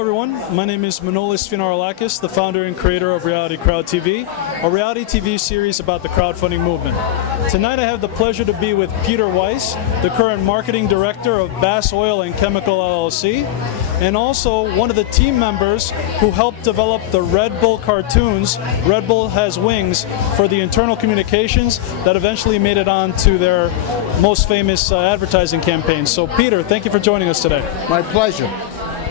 Everyone, my name is Manolis Finarolakis, the founder and creator of Reality Crowd TV, a reality TV series about the crowdfunding movement. Tonight I have the pleasure to be with Peter Weiss, the current marketing director of Bass Oil and Chemical LLC, and also one of the team members who helped develop the Red Bull cartoons, Red Bull Has Wings, for the internal communications that eventually made it on to their most famous advertising campaign. So Peter, thank you for joining us today. My pleasure.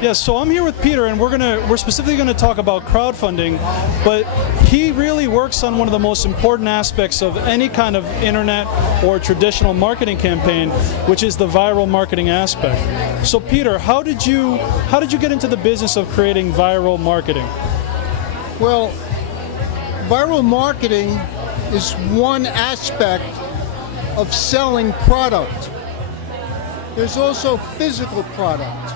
Yes, so I'm here with Peter, and we're specifically going to talk about crowdfunding, but he really works on one of the most important aspects of any kind of internet or traditional marketing campaign, which is the viral marketing aspect. So Peter, how did you get into the business of creating viral marketing? Well, viral marketing is one aspect of selling product. There's also physical product.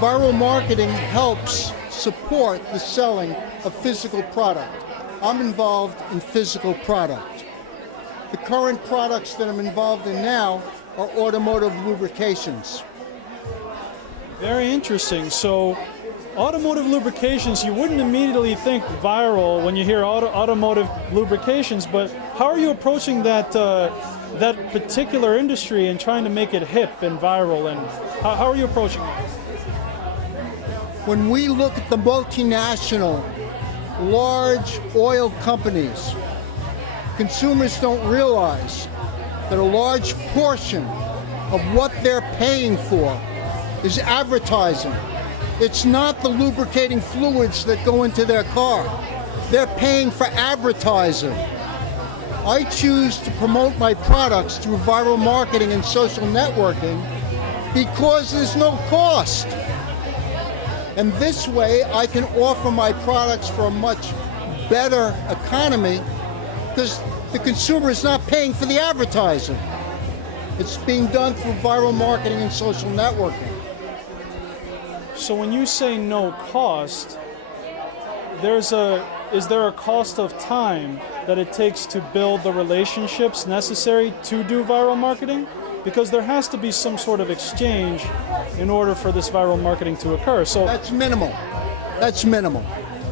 Viral marketing helps support the selling of physical product. I'm involved in physical product. The current products that I'm involved in now are automotive lubrications. Very interesting. So automotive lubrications, you wouldn't immediately think viral when you hear automotive lubrications, but how are you approaching that particular industry and trying to make it hip and viral, and how are you approaching it? When we look at the multinational, large oil companies, consumers don't realize that a large portion of what they're paying for is advertising. It's not the lubricating fluids that go into their car. They're paying for advertising. I choose to promote my products through viral marketing and social networking because there's no cost. And this way, I can offer my products for a much better economy because the consumer is not paying for the advertising. It's being done through viral marketing and social networking. So when you say no cost, is there a cost of time that it takes to build the relationships necessary to do viral marketing? Because there has to be some sort of exchange in order for this viral marketing to occur. So that's minimal. That's minimal.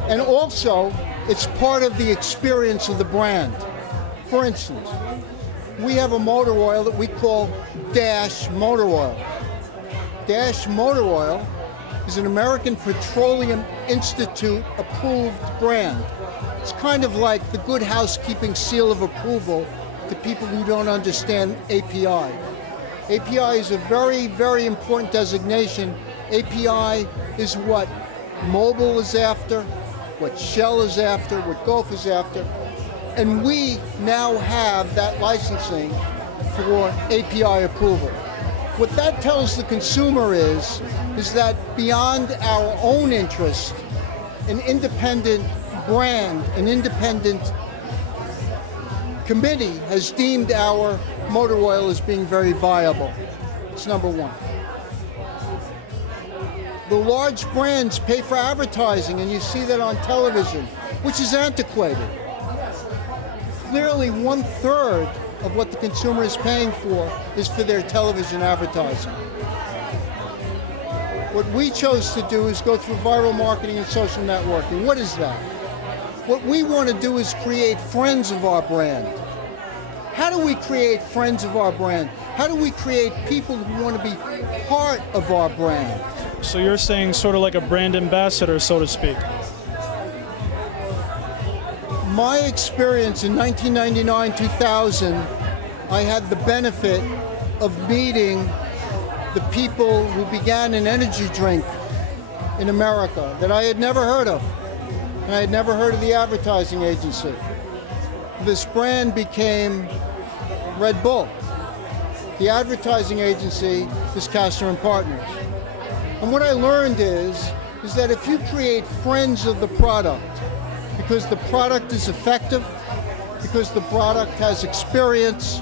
And also, it's part of the experience of the brand. For instance, we have a motor oil that we call Dash Motor Oil. Dash Motor Oil is an American Petroleum Institute approved brand. It's kind of like the Good Housekeeping seal of approval to people who don't understand API. API is a very, very important designation. API is what Mobil is after, what Shell is after, what Gulf is after. And we now have that licensing for API approval. What that tells the consumer is that beyond our own interest, an independent brand, an independent committee has deemed our motor oil as being very viable. It's number one. The large brands pay for advertising, and you see that on television, which is antiquated. Clearly, 1/3 of what the consumer is paying for is for their television advertising. What we chose to do is go through viral marketing and social networking. What is that? What we want to do is create friends of our brand. How do we create friends of our brand? How do we create people who want to be part of our brand? So you're saying sort of like a brand ambassador, so to speak. My experience in 1999-2000, I had the benefit of meeting the people who began an energy drink in America that I had never heard of. And I had never heard of the advertising agency. This brand became Red Bull. The advertising agency is Castner & Partners. And what I learned is that if you create friends of the product, because the product is effective, because the product has experience,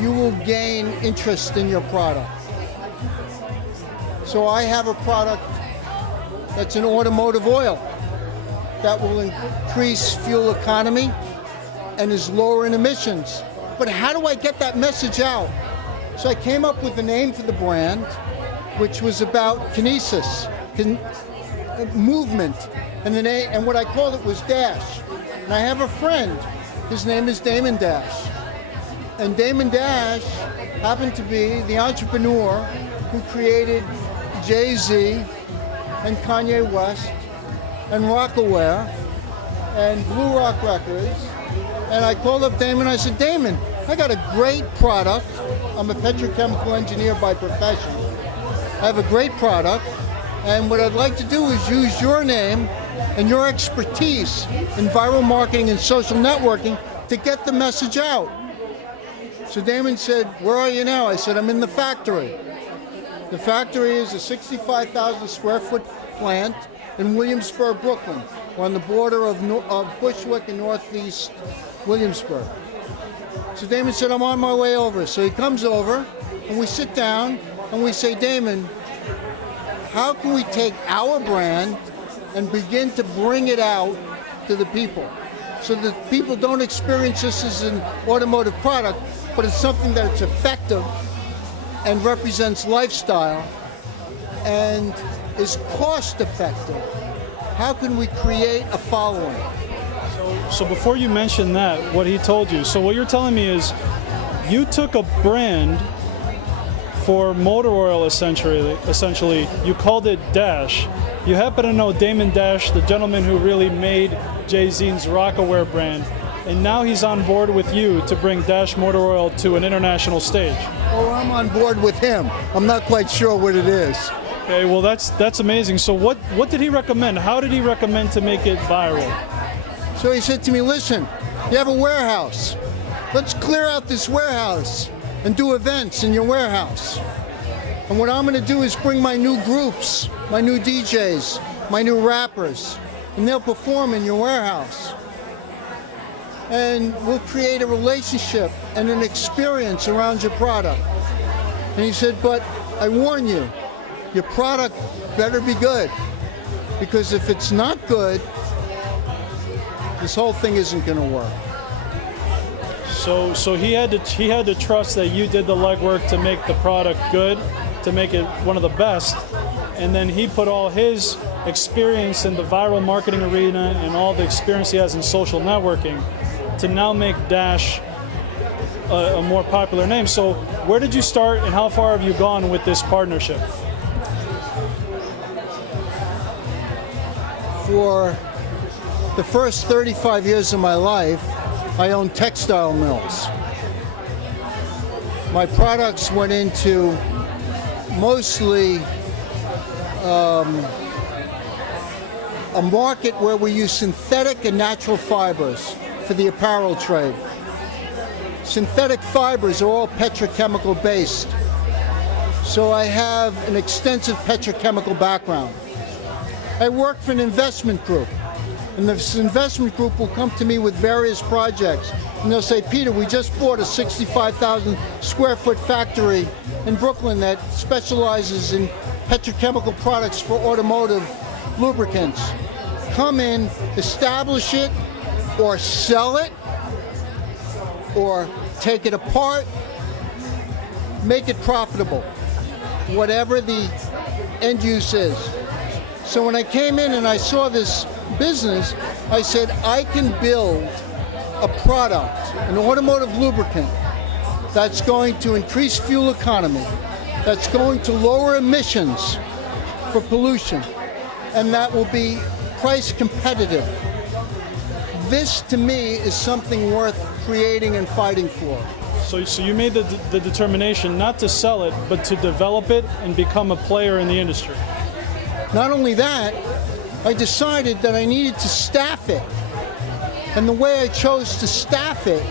you will gain interest in your product. So I have a product that's an automotive oil that will increase fuel economy and is lower in emissions. But how do I get that message out? So I came up with a name for the brand, which was about kinesis, movement, and what I called it was Dash. And I have a friend, his name is Damon Dash. And Damon Dash happened to be the entrepreneur who created Jay-Z and Kanye West and Rockaware and Blue Rock Records. And I called up Damon, I said, Damon, I got a great product. I'm a petrochemical engineer by profession. I have a great product, and what I'd like to do is use your name and your expertise in viral marketing and social networking to get the message out. So Damon said, where are you now? I said, I'm in the factory. The factory is a 65,000 square foot plant in Williamsburg, Brooklyn. We're on the border of Bushwick and Northeast Williamsburg. So Damon said, I'm on my way over. So he comes over, and we sit down, and we say, Damon, how can we take our brand and begin to bring it out to the people so that people don't experience this as an automotive product, but it's something that's effective and represents lifestyle and is cost effective? How can we create a following? So before you mention that, what he told you, so what you're telling me is you took a brand for motor oil, essentially, you called it Dash. You happen to know Damon Dash, the gentleman who really made Jay-Z's Rockaware brand, and now he's on board with you to bring Dash motor oil to an international stage. Well, I'm on board with him. I'm not quite sure what it is. Okay, well that's amazing. So what did he recommend? How did he recommend to make it viral? So he said to me, listen, you have a warehouse. Let's clear out this warehouse and do events in your warehouse. And what I'm going to do is bring my new groups, my new DJs, my new rappers, and they'll perform in your warehouse. And we'll create a relationship and an experience around your product. And he said, but I warn you, your product better be good, because if it's not good, this whole thing isn't going to work. So he had to trust that you did the legwork to make the product good, to make it one of the best, and then he put all his experience in the viral marketing arena and all the experience he has in social networking to now make Dash a more popular name. So where did you start and how far have you gone with this partnership? For the first 35 years of my life, I owned textile mills. My products went into mostly a market where we use synthetic and natural fibers for the apparel trade. Synthetic fibers are all petrochemical based, so I have an extensive petrochemical background. I work for an investment group, and this investment group will come to me with various projects, and they'll say, Peter, we just bought a 65,000 square foot factory in Brooklyn that specializes in petrochemical products for automotive lubricants. Come in, establish it, or sell it, or take it apart, make it profitable, whatever the end use is. So when I came in and I saw this business, I said, I can build a product, an automotive lubricant, that's going to increase fuel economy, that's going to lower emissions for pollution, and that will be price competitive. This, to me, is something worth creating and fighting for. So you made the determination not to sell it, but to develop it and become a player in the industry. Not only that, I decided that I needed to staff it. And the way I chose to staff it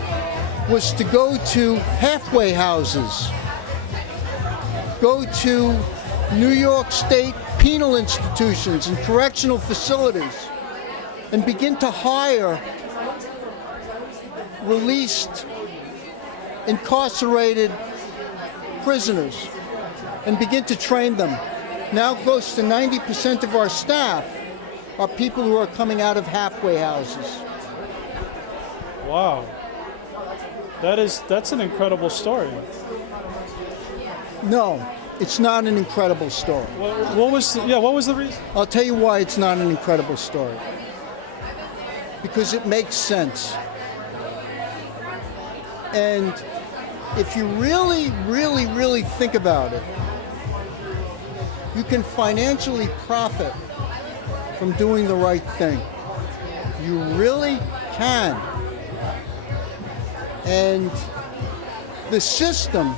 was to go to halfway houses, go to New York State penal institutions and correctional facilities, and begin to hire released, incarcerated prisoners and begin to train them. Now close to 90% of our staff are people who are coming out of halfway houses. Wow. That's an incredible story. No, it's not an incredible story. What was the reason? I'll tell you why it's not an incredible story. Because it makes sense. And if you really, really, really think about it, you can financially profit from doing the right thing. You really can. And the system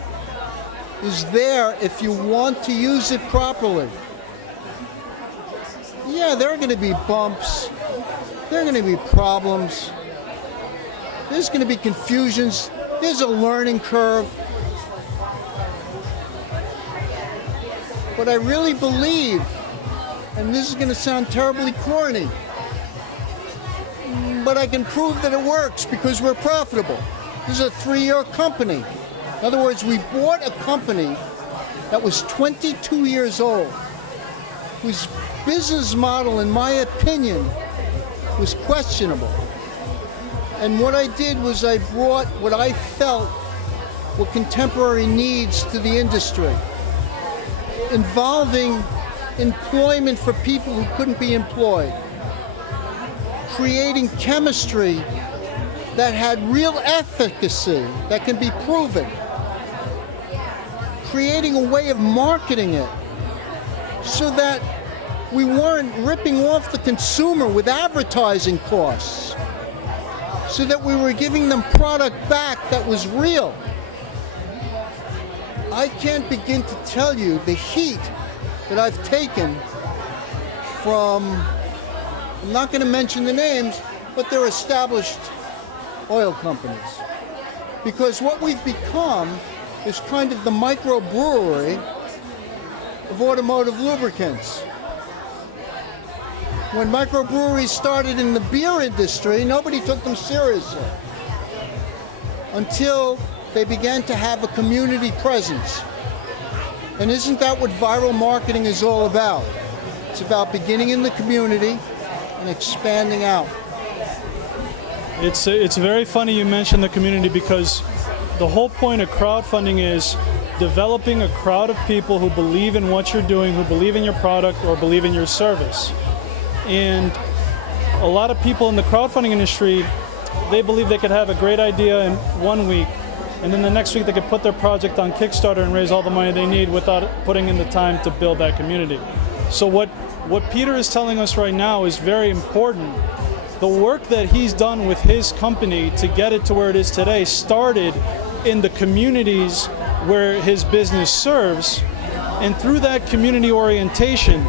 is there if you want to use it properly. Yeah, there are going to be bumps. There are going to be problems. There's going to be confusions. There's a learning curve. But I really believe, and this is going to sound terribly corny, but I can prove that it works because we're profitable. This is a 3-year company. In other words, we bought a company that was 22 years old, whose business model, in my opinion, was questionable. And what I did was I brought what I felt were contemporary needs to the industry, involving employment for people who couldn't be employed, creating chemistry that had real efficacy that can be proven, creating a way of marketing it so that we weren't ripping off the consumer with advertising costs, so that we were giving them product back that was real. I can't begin to tell you the heat that I've taken from, I'm not going to mention the names, but they're established oil companies. Because what we've become is kind of the microbrewery of automotive lubricants. When microbreweries started in the beer industry, nobody took them seriously until they began to have a community presence. And isn't that what viral marketing is all about? It's about beginning in the community and expanding out. It's very funny you mention the community, because the whole point of crowdfunding is developing a crowd of people who believe in what you're doing, who believe in your product or believe in your service. And a lot of people in the crowdfunding industry, they believe they could have a great idea in 1 week, and then the next week they could put their project on Kickstarter and raise all the money they need without putting in the time to build that community. So what Peter is telling us right now is very important. The work that he's done with his company to get it to where it is today started in the communities where his business serves, and through that community orientation,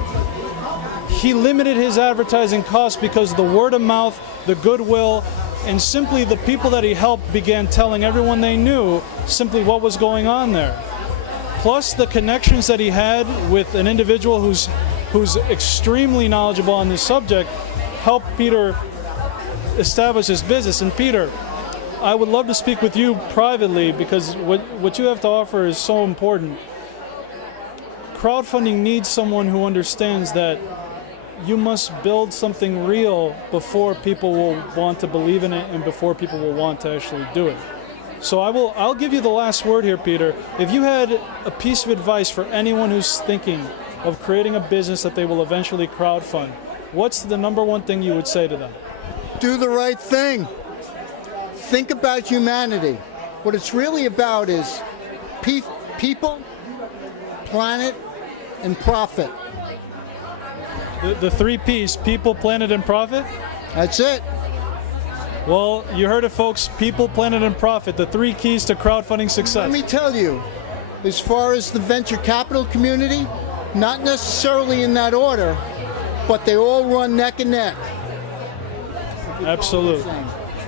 he limited his advertising costs because the word of mouth, the goodwill, and simply the people that he helped began telling everyone they knew simply what was going on there. Plus the connections that he had with an individual who's extremely knowledgeable on this subject helped Peter establish his business. And Peter, I would love to speak with you privately, because what you have to offer is so important. Crowdfunding needs someone who understands that you must build something real before people will want to believe in it and before people will want to actually do it. So I'll give you the last word here, Peter. If you had a piece of advice for anyone who's thinking of creating a business that they will eventually crowdfund, what's the number one thing you would say to them? Do the right thing. Think about humanity. What it's really about is people, planet, and profit. The 3 Ps, people, planet, and profit? That's it. Well, you heard it, folks. People, planet, and profit. The 3 keys to crowdfunding success. Let me tell you, as far as the venture capital community, not necessarily in that order, but they all run neck and neck. Absolutely.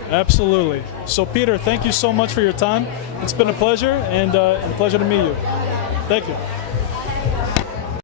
Absolutely. So, Peter, thank you so much for your time. It's been a pleasure, and a pleasure to meet you. Thank you.